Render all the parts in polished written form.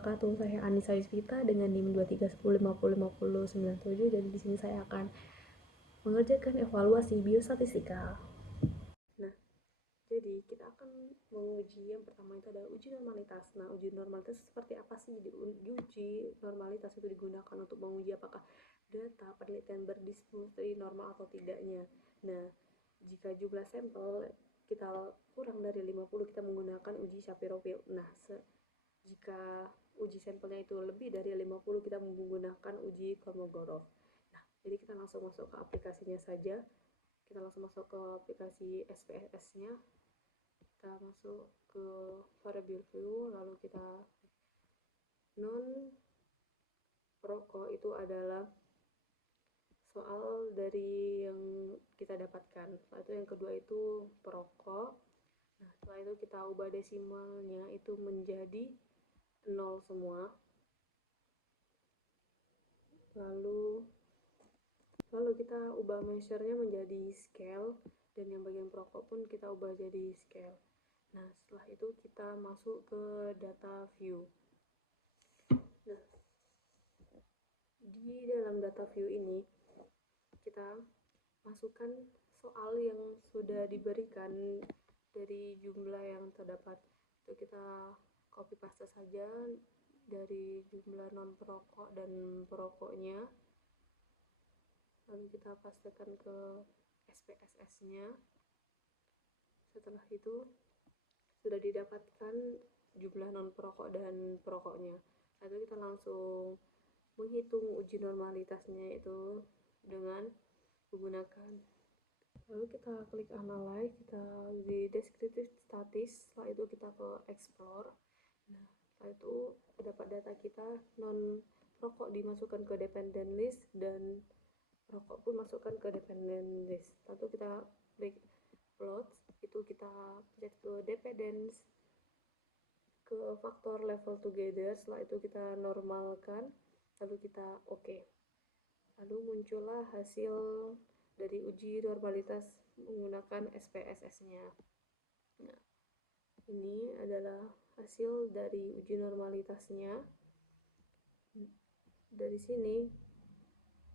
wabarakatuh. Saya Anissa Yusvita dengan NIM 2310505097 dan di sini saya akan mengerjakan evaluasi biostatistika. Nah, jadi kita akan menguji yang pertama itu adalah uji normalitas. Nah, uji normalitas seperti apa sih? Jadi uji normalitas itu digunakan untuk menguji apakah data penelitian berdistribusi normal atau tidaknya. Nah, jika jumlah sampel kita kurang dari 50, kita menggunakan uji Shapiro-Wilk. Nah, jika uji sampelnya itu lebih dari 50, kita menggunakan uji Kolmogorov. Nah, jadi kita langsung masuk ke aplikasinya saja. Kita langsung masuk ke aplikasi SPSS-nya. Kita masuk ke variable view, lalu kita non perokok itu adalah soal dari yang kita dapatkan. Setelah itu yang kedua itu perokok. Nah, setelah itu kita ubah desimalnya itu menjadi 0 semua. Lalu kita ubah measure-nya menjadi scale, dan yang bagian perokok pun kita ubah jadi scale. Nah, setelah itu kita masuk ke data view. Nah, di dalam data view ini kita masukkan soal yang sudah diberikan dari jumlah yang terdapat. Itu kita copy paste saja dari jumlah non perokok dan perokoknya, lalu kita pastekan ke SPSS-nya. Setelah itu sudah didapatkan jumlah non perokok dan perokoknya. Lalu kita langsung menghitung uji normalitasnya itu dengan menggunakan, lalu kita klik analyze, kita di descriptive statis, setelah itu kita ke explore. Nah, setelah itu dapat data kita, non perokok dimasukkan ke dependent list dan perokok pun masukkan ke dependent list. Lalu kita klik plot, itu kita pencet ke dependence, ke faktor level together. Setelah itu kita normalkan, lalu kita oke. Lalu muncullah hasil dari uji normalitas menggunakan SPSS-nya. Nah, ini adalah hasil dari uji normalitasnya. Dari sini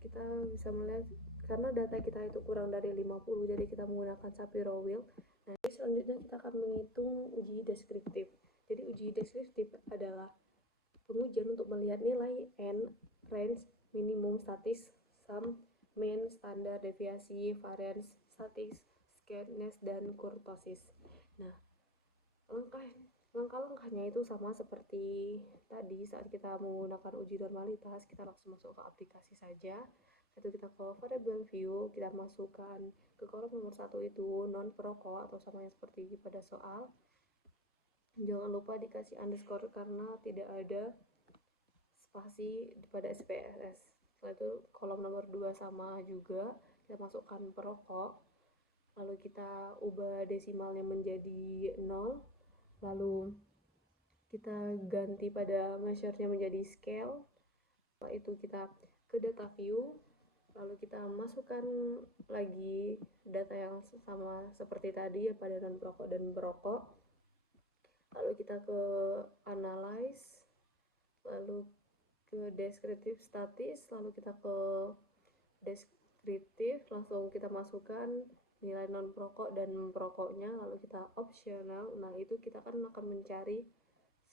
kita bisa melihat, karena data kita itu kurang dari 50, jadi kita menggunakan Shapiro-Wilk. Nah, selanjutnya kita akan menghitung uji deskriptif. Jadi uji deskriptif adalah pengujian untuk melihat nilai N, range, minimum, statis, sum, mean, standar, deviasi, variance, statis, skewness, dan kurtosis. Nah, langkah-langkahnya itu sama seperti tadi saat kita menggunakan uji normalitas. Kita langsung masuk ke aplikasi saja. Lalu kita ke variable view, kita masukkan ke kolom nomor 1 itu non perokok atau sama yang seperti pada soal. Jangan lupa dikasih underscore karena tidak ada spasi pada SPSS. Setelah itu kolom nomor 2 sama juga, kita masukkan perokok, lalu kita ubah desimalnya menjadi 0, lalu kita ganti pada measure-nya menjadi scale. Setelah itu kita ke data view, lalu kita masukkan lagi data yang sama seperti tadi ya pada non perokok dan perokok. Lalu kita ke analyze, lalu ke descriptive statis, lalu kita ke deskriptif, langsung kita masukkan nilai non perokok dan perokoknya, lalu kita optional. Nah, itu kita kan akan mencari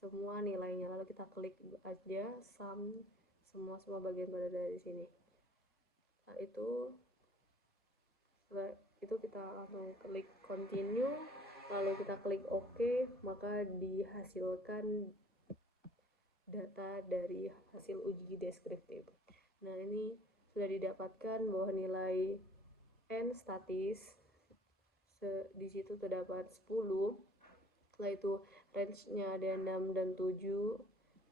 semua nilainya, lalu kita klik aja sum semua bagian pada dari sini. Nah, itu kita langsung klik continue, lalu kita klik OK, maka dihasilkan data dari hasil uji deskriptif. Nah, ini sudah didapatkan bahwa nilai N statis di situ terdapat 10. Setelah itu range-nya ada 6 dan 7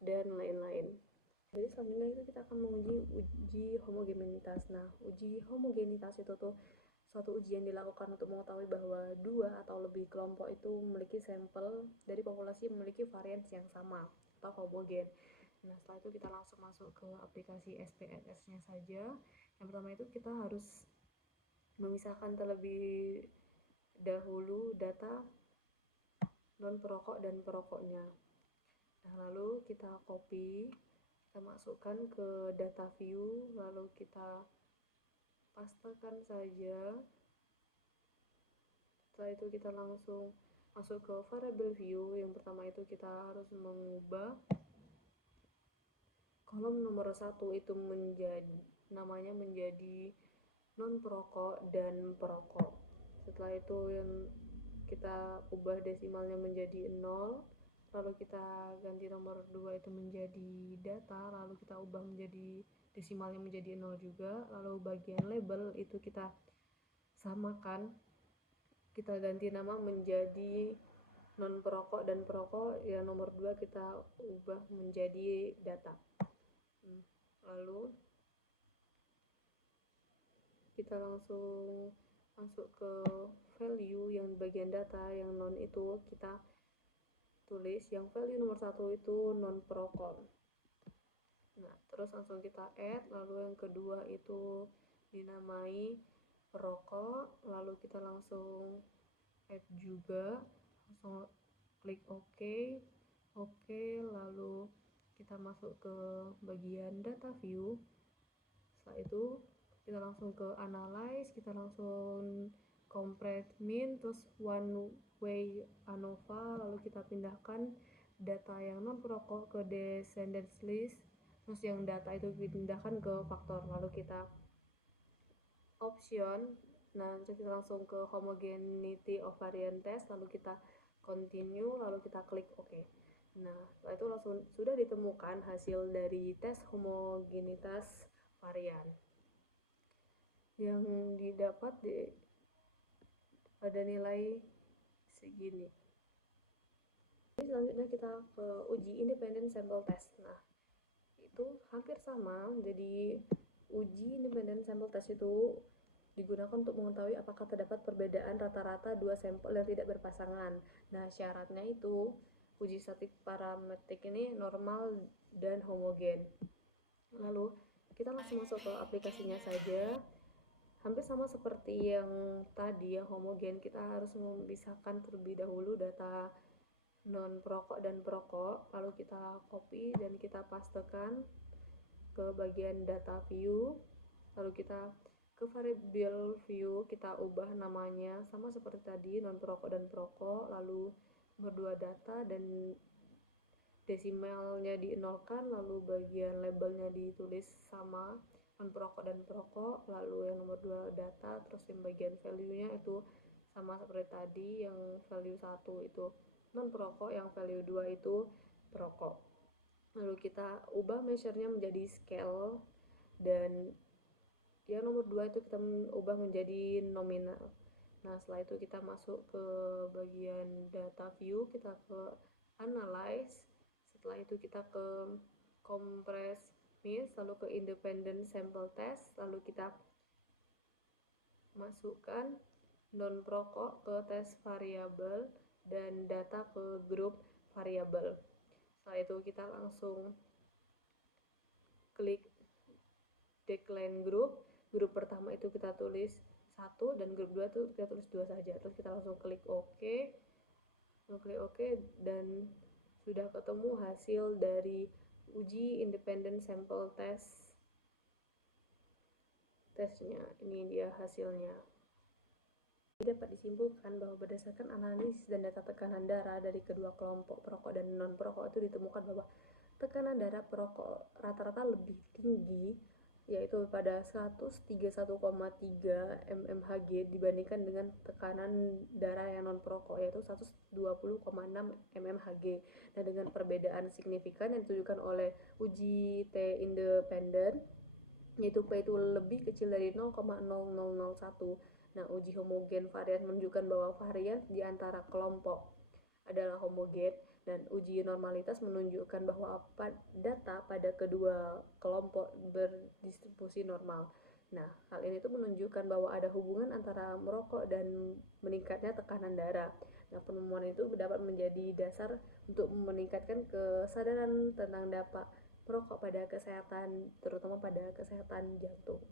dan lain-lain. Jadi selanjutnya itu kita akan menguji uji homogenitas. Nah, uji homogenitas itu tuh suatu ujian dilakukan untuk mengetahui bahwa dua atau lebih kelompok itu memiliki sampel dari populasi memiliki varians yang sama atau homogen. Nah, setelah itu kita langsung masuk ke aplikasi SPSS-nya saja. Yang pertama itu kita harus memisahkan terlebih dahulu data non perokok dan perokoknya. Nah, lalu kita copy, kita masukkan ke data view, lalu kita pastekan saja. Setelah itu kita langsung masuk ke variable view. Yang pertama itu kita harus mengubah kolom nomor 1 itu namanya menjadi non perokok dan perokok. Setelah itu yang kita ubah desimalnya menjadi 0, lalu kita ganti nomor 2 itu menjadi data, lalu kita ubah menjadi desimalnya menjadi 0 juga. Lalu bagian label itu kita samakan, kita ganti nama menjadi non perokok dan perokok. Yang nomor 2 kita ubah menjadi data. Lalu kita langsung masuk ke value yang bagian data, yang non itu kita tulis yang value nomor 1 itu non perokok. Nah, terus langsung kita add, lalu yang kedua itu dinamai perokok, lalu kita langsung add juga, langsung klik OK, lalu kita masuk ke bagian data view. Setelah itu kita langsung ke analyze, kita langsung compress min, terus one way ANOVA, lalu kita pindahkan data yang non perokok ke descendants list, terus yang data itu dipindahkan ke faktor, lalu kita option. Nah, terus kita langsung ke homogeneity of variant test, lalu kita continue, lalu kita klik OK. Nah, setelah itu langsung sudah ditemukan hasil dari tes homogenitas varian yang didapat pada nilai segini. Selanjutnya kita ke uji independent sample test. Nah, itu hampir sama. Jadi uji independent sample test itu digunakan untuk mengetahui apakah terdapat perbedaan rata-rata dua sampel yang tidak berpasangan. Nah, syaratnya itu uji statik parametrik ini normal dan homogen. Lalu kita langsung masuk ke aplikasinya saja. Hampir sama seperti yang tadi yang homogen, kita harus memisahkan terlebih dahulu data non perokok dan perokok, lalu kita copy dan kita pastekan ke bagian data view, lalu kita ke variable view, kita ubah namanya sama seperti tadi, non perokok dan perokok, lalu nomor 2 data dan desimalnya dinolkan, lalu bagian labelnya ditulis sama non perokok dan perokok, lalu yang nomor 2 data, terus yang bagian value nya itu sama seperti tadi, yang value 1 itu non perokok, yang value 2 itu perokok. Lalu kita ubah measure-nya menjadi scale, dan yang nomor 2 itu kita ubah menjadi nominal. Nah, setelah itu kita masuk ke bagian data view, kita ke analyze, setelah itu kita ke compress min, lalu ke independent sample test, lalu kita masukkan non perokok ke test variable dan data ke grup variable. Setelah itu kita langsung klik decline group. Grup pertama itu kita tulis 1 dan grup 2 itu kita tulis 2 saja. Terus kita langsung klik OK. Dan sudah ketemu hasil dari uji independent sample testnya. Ini dia hasilnya. Dapat disimpulkan bahwa berdasarkan analisis dan data tekanan darah dari kedua kelompok perokok dan non perokok itu ditemukan bahwa tekanan darah perokok rata-rata lebih tinggi, yaitu pada 131,3 mmHg dibandingkan dengan tekanan darah yang non perokok, yaitu 120,6 mmHg. Nah, dengan perbedaan signifikan yang ditujukan oleh uji T independen, yaitu P itu lebih kecil dari 0,0001. Nah, uji homogen varian menunjukkan bahwa varian di antara kelompok adalah homogen, dan uji normalitas menunjukkan bahwa data pada kedua kelompok berdistribusi normal. Nah, hal ini tuh menunjukkan bahwa ada hubungan antara merokok dan meningkatnya tekanan darah. Nah, penemuan itu dapat menjadi dasar untuk meningkatkan kesadaran tentang dampak merokok pada kesehatan, terutama pada kesehatan jantung.